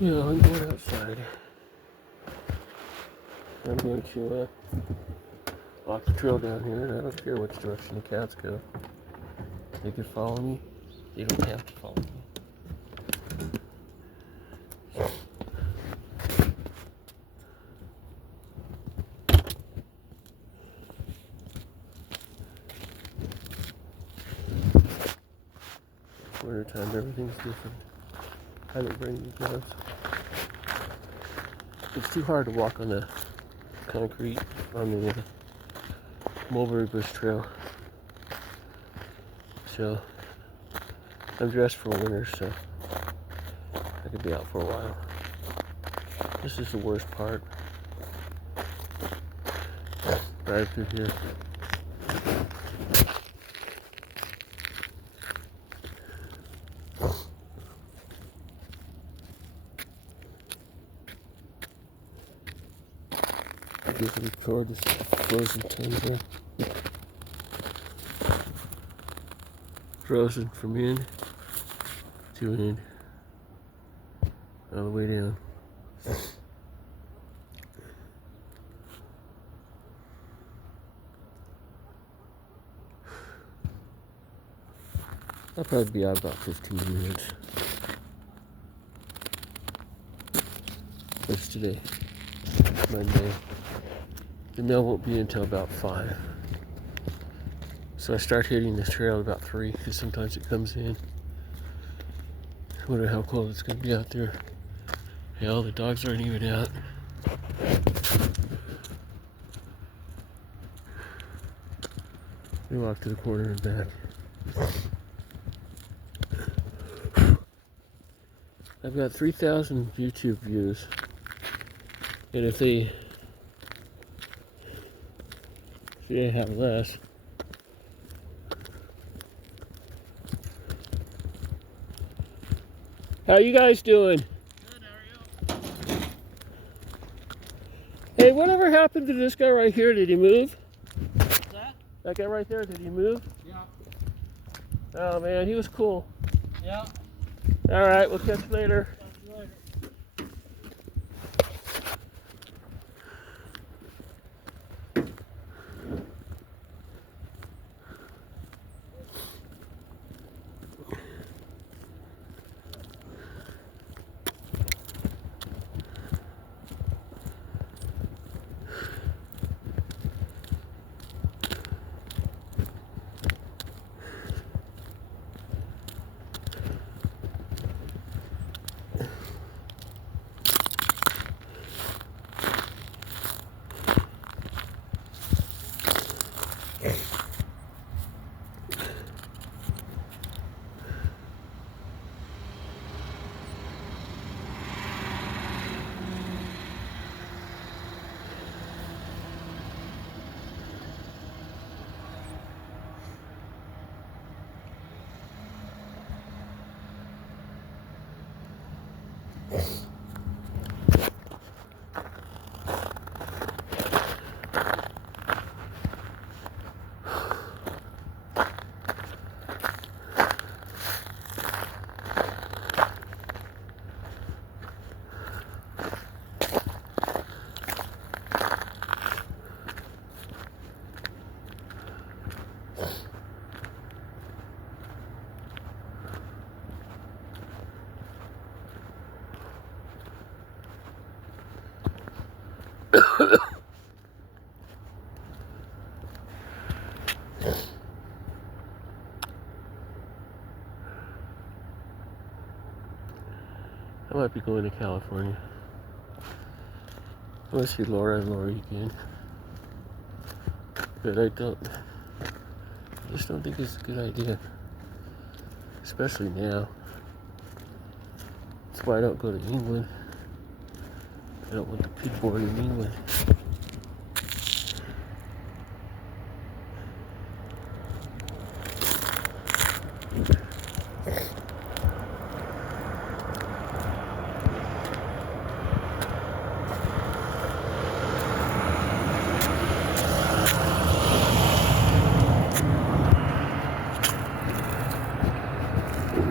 Yeah, I'm going outside. I'm going to walk the trail down here, and I don't care which direction the cats go. They can follow me. They don't have to follow me. Winter time, everything's different. I don't bring any gloves. It's too hard to walk on the concrete on the mulberry bush trail. So I'm dressed for winter, so I could be out for a while. This is the worst part. Right through here. I get to record this frozen tundra. Frozen from in to in. All the way down. I'll probably be out about 15 minutes. What's today? Monday. The mail won't be until about 5. So I start hitting this trail about 3 because sometimes it comes in. I wonder how cold it's going to be out there. Hell, the dogs aren't even out. We walk to the corner and back. I've got 3,000 YouTube views. And if they have less, how you guys doing? Good, how are you? Hey, whatever happened to this guy right here? Did he move? What's that? That guy right there, did he move? Yeah. Oh man, he was cool. Yeah. Alright, we'll catch you later. Talk to you later. I might be going to California. I want to see Laura and Lori again. But I just don't think it's a good idea. Especially now. That's why I don't go to England. I don't want the pig born in England.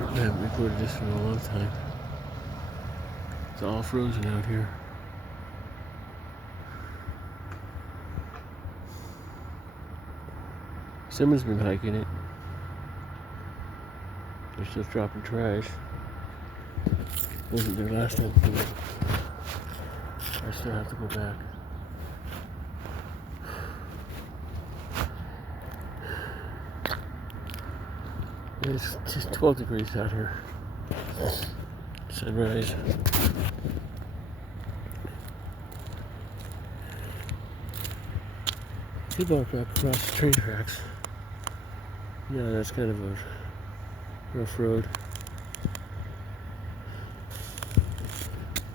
I haven't recorded this in a long time. It's all frozen out here. Someone's been hiking it. They're just dropping trash. Wasn't there last time. I still have to go back. It's just 12 degrees out here. Sunrise. People walk back across the train tracks. Yeah, that's kind of a rough road.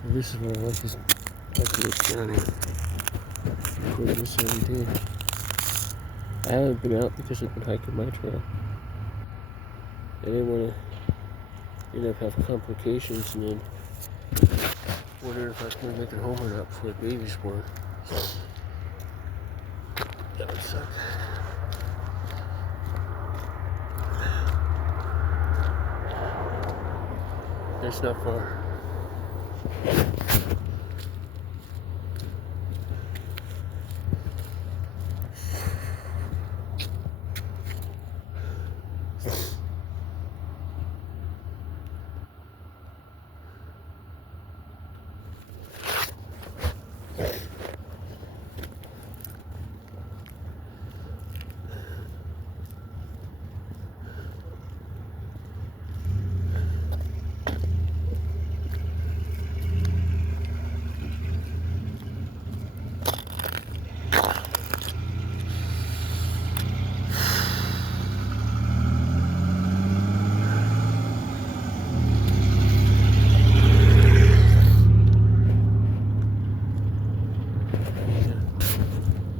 And this is where I like this down here. According to 17. I haven't been out because I've been hiking my trail. I didn't want to end up having complications and then wonder if I was going to make it home or not before the baby's born. That would suck. It's not far.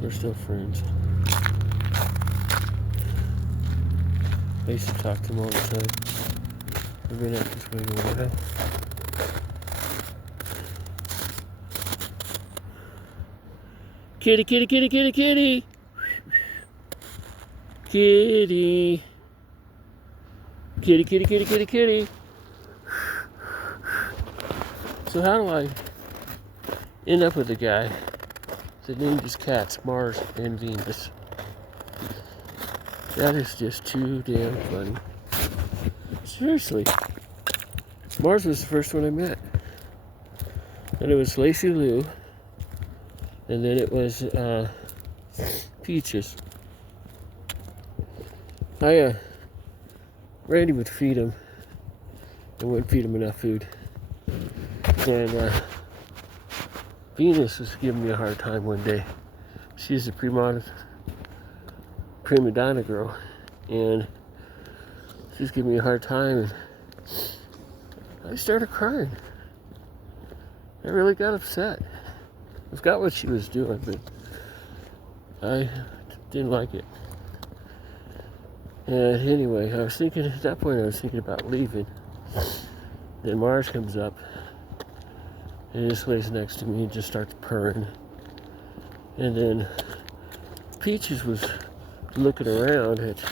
We're still friends. I used to talk to him all the time. We've been out this way in a while. Kitty, kitty, kitty, kitty, kitty! Kitty! Kitty, kitty, kitty, kitty, kitty! So how do I end up with a guy that named his cats Mars and Venus? That is just too damn funny. Seriously. Mars was the first one I met. And it was Lacey Lou. And then it was Peaches. Randy would feed him. I wouldn't feed him enough food. And Venus was giving me a hard time one day. She's a prima donna girl, and she's giving me a hard time, and I started crying. I really got upset. I forgot what she was doing, but I didn't like it. And anyway, at that point I was thinking about leaving. Then Mars comes up and just lays next to me and just starts purring. And then Peaches was looking around at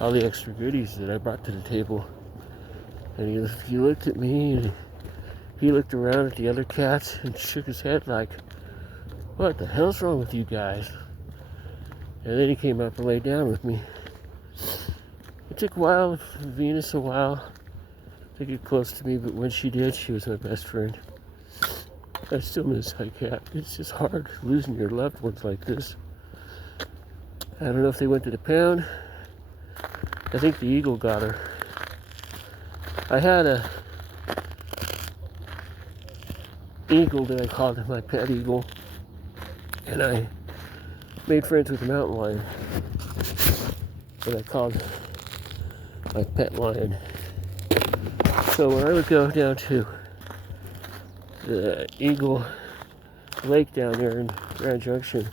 all the extra goodies that I brought to the table. And he looked at me and he looked around at the other cats and shook his head like, what the hell's wrong with you guys? And then he came up and laid down with me. It took Venus a while to get close to me, but when she did, she was my best friend. I still miss my cat. It's just hard losing your loved ones like this. I don't know if they went to the pound. I think the eagle got her. I had a eagle that I called my pet eagle, and I made friends with a mountain lion that I called my pet lion. So when I would go down to the Eagle Lake down there in Grand Junction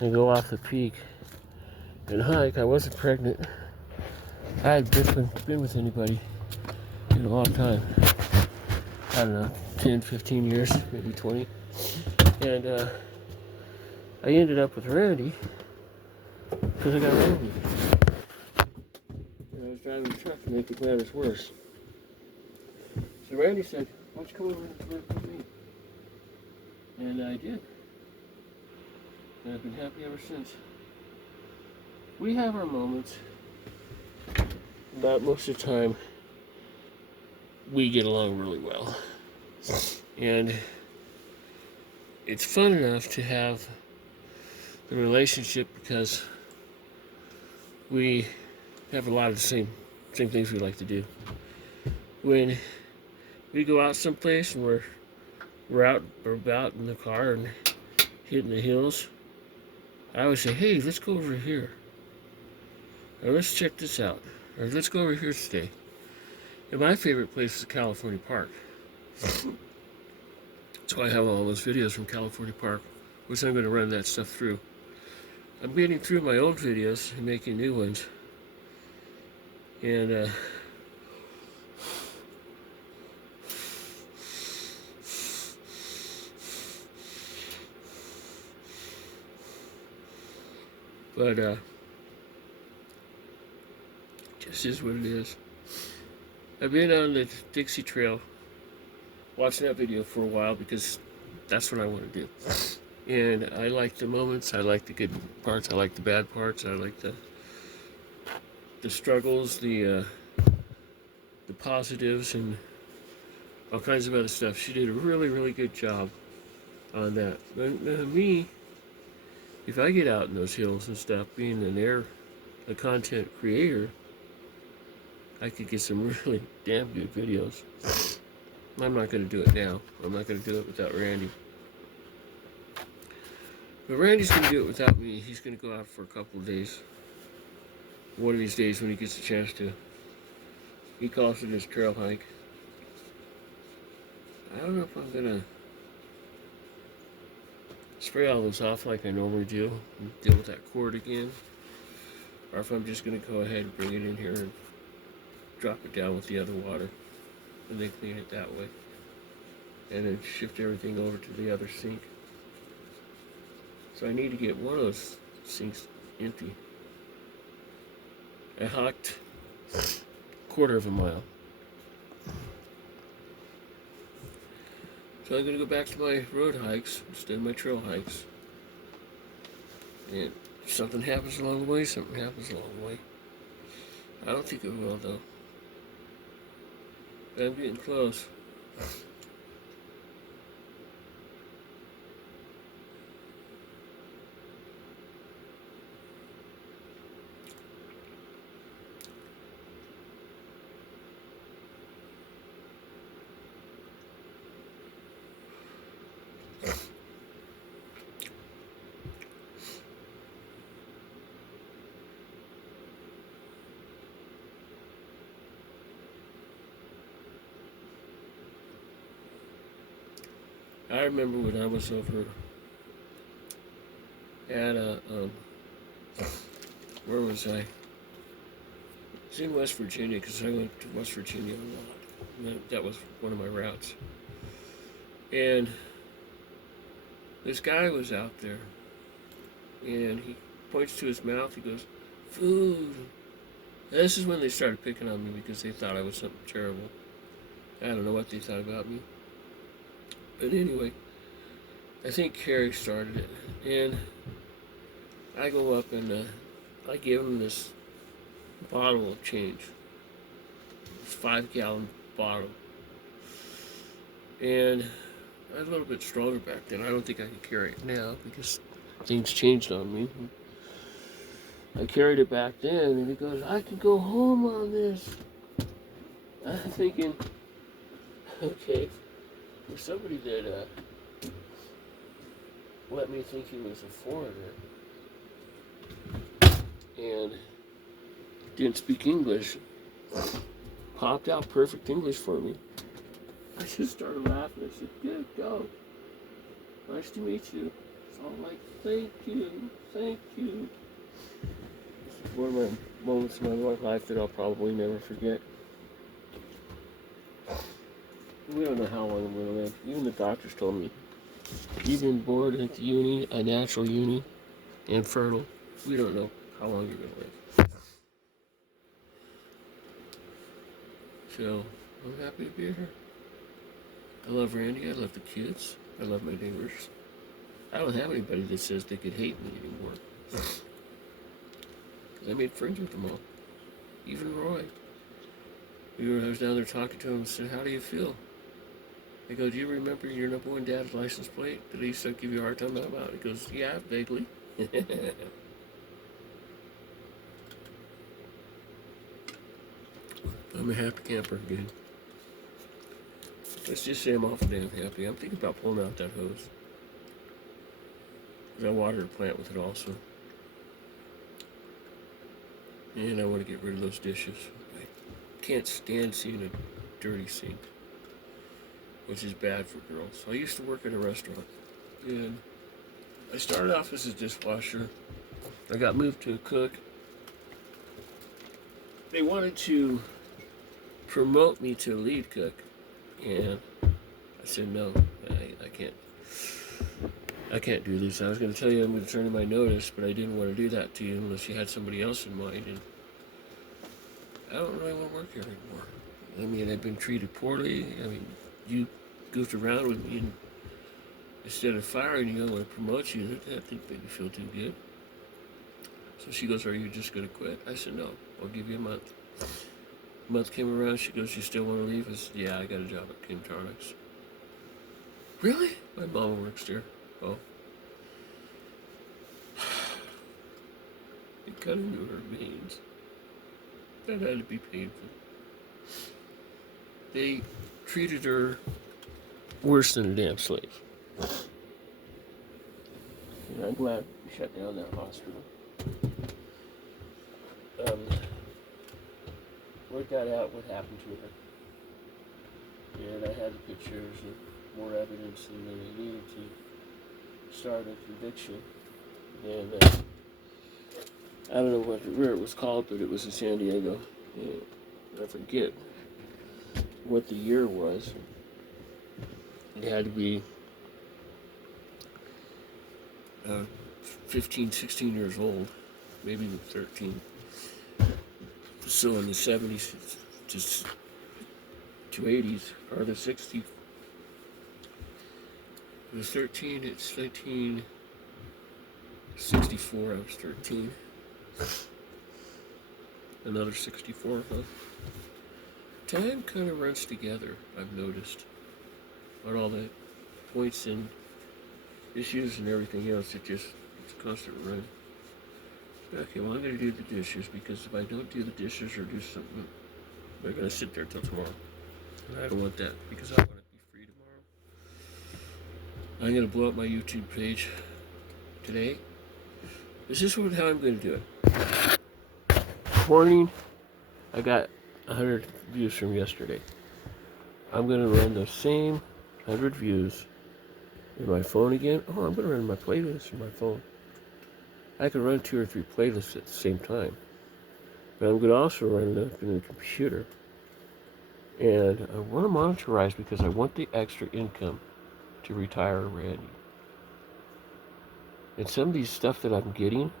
and go off the peak and hike, I wasn't pregnant. I hadn't been with anybody in a long time. I don't know, 10, 15 years, maybe 20. And I ended up with Randy because I got lonely. And I was driving the truck to make matters worse. So Randy said, why don't you come over and work with me? And I did. And I've been happy ever since. We have our moments, but most of the time, we get along really well. And it's fun enough to have the relationship because we have a lot of the same things we like to do. When we go out someplace and we're out or about in the car and hitting the hills, I always say, hey, let's go over here. Or let's check this out. Or let's go over here today. And my favorite place is California Park. So I have all those videos from California Park, which I'm going to run that stuff through. I'm getting through my old videos and making new ones. And but just is what it is. I've been on the Dixie Trail watching that video for a while because that's what I want to do. And I like the moments, I like the good parts, I like the bad parts, I like the struggles, the positives, and all kinds of other stuff. She did a really, really good job on that. But me, if I get out in those hills and stuff, being a content creator, I could get some really damn good videos. I'm not going to do it now. I'm not going to do it without Randy. But Randy's going to do it without me. He's going to go out for a couple of days. One of these days when he gets a chance to. He calls it his trail hike. I don't know if I'm going to spray all this off like I normally do and deal with that cord again. Or if I'm just going to go ahead and bring it in here and drop it down with the other water. And then clean it that way. And then shift everything over to the other sink. So I need to get one of those sinks empty. I hiked a quarter of a mile. So I'm going to go back to my road hikes instead of my trail hikes. And if something happens along the way, something happens along the way. I don't think it will, though. But I'm getting close. I remember when I was over at where was I? I was in West Virginia because I went to West Virginia a lot. That was one of my routes. And this guy was out there, and he points to his mouth. He goes, "Food." And this is when they started picking on me because they thought I was something terrible. I don't know what they thought about me. But anyway, I think Carrie started it. And I go up and I give him this bottle of change. This 5-gallon bottle. And I was a little bit stronger back then. I don't think I can carry it now because things changed on me. I carried it back then and he goes, I could go home on this. I'm thinking, okay, for somebody that let me think he was a foreigner and didn't speak English, popped out perfect English for me. I just started laughing. I said, good, go. Nice to meet you. So I'm like, thank you, thank you. This is one of my moments in my life that I'll probably never forget. We don't know how long I'm going to live. Even the doctors told me, you've been born at the uni, a natural uni, and fertile. We don't know how long you're going to live. So, I'm happy to be here. I love Randy. I love the kids. I love my neighbors. I don't have anybody that says they could hate me anymore. Because I made friends with them all. Even Roy. I was down there talking to him and said, "How do you feel?" I go, "Do you remember your number one dad's license plate that he used to give you a hard time about?" He goes, "Yeah, vaguely." I'm a happy camper again. Let's just say I'm awful damn happy. I'm thinking about pulling out that hose. Because I watered a plant with it also. And I want to get rid of those dishes. I can't stand seeing a dirty sink, which is bad for girls. I used to work at a restaurant, and I started off as a dishwasher. I got moved to a cook. They wanted to promote me to lead cook, and I said no, I can't do this. I was going to tell you I'm going to turn in my notice, but I didn't want to do that to you unless you had somebody else in mind, and I don't really want to work here anymore. I mean, I've been treated poorly. I mean, you goofed around with me, and instead of firing you, I want to promote you. That didn't make me feel too good. So she goes, "Are you just going to quit?" I said, "No, I'll give you a month." A month came around, she goes, "You still want to leave?" I said, "Yeah, I got a job at Kimtronics." "Really?" "My mama works there." "Oh." It cut into her veins. That had to be painful. They treated her worse than a damn slave. And I'm glad we shut down that hospital. Word got out what happened to her. And I had the pictures and more evidence than they needed to start a conviction. And I don't know where it was called, but it was in San Diego. And I forget what the year was. It had to be 15, 16 years old, maybe even 13. So in the 70s to 80s, or the 60s, it was 13, it's 1964, I was 13. Another 64, huh? Time kind of runs together, I've noticed. On all the points and issues and everything else, it's a constant run. Okay, well, I'm going to do the dishes, because if I don't do the dishes or do something, they're going to sit there till tomorrow. And I don't want that, because I want to be free tomorrow. I'm going to blow up my YouTube page today. This is how I'm going to do it. Morning, I got 100 views from yesterday. I'm going to run the same 100 views in my phone again. Oh, I'm going to run my playlist in my phone. I can run 2 or 3 playlists at the same time. But I'm going to also run it up in the computer. And I want to monitorize because I want the extra income to retire Randy. And some of these stuff that I'm getting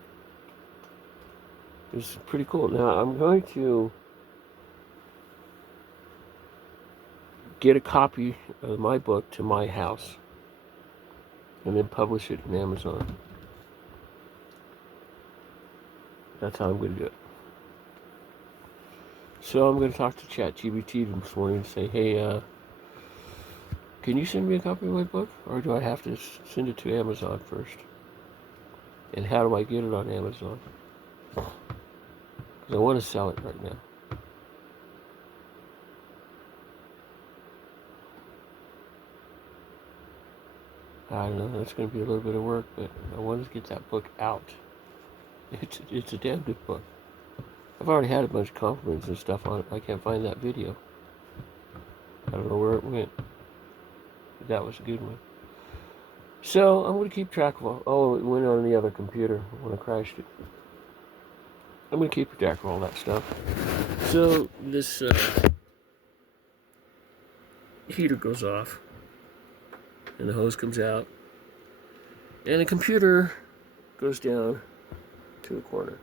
is pretty cool. Now, I'm going to get a copy of my book to my house and then publish it on Amazon. That's how I'm going to do it. So I'm going to talk to ChatGPT this morning and say, "Hey, can you send me a copy of my book? Or do I have to send it to Amazon first? And how do I get it on Amazon? Because I want to sell it right now." I don't know, that's going to be a little bit of work, but I want to get that book out. It's a damn good book. I've already had a bunch of compliments and stuff on it. I can't find that video. I don't know where it went. But that was a good one. So I'm going to keep track of all. Oh, it went on the other computer when I crashed it. I'm going to keep track of all that stuff. So this heater goes off, and the hose comes out, and the computer goes down to the corner.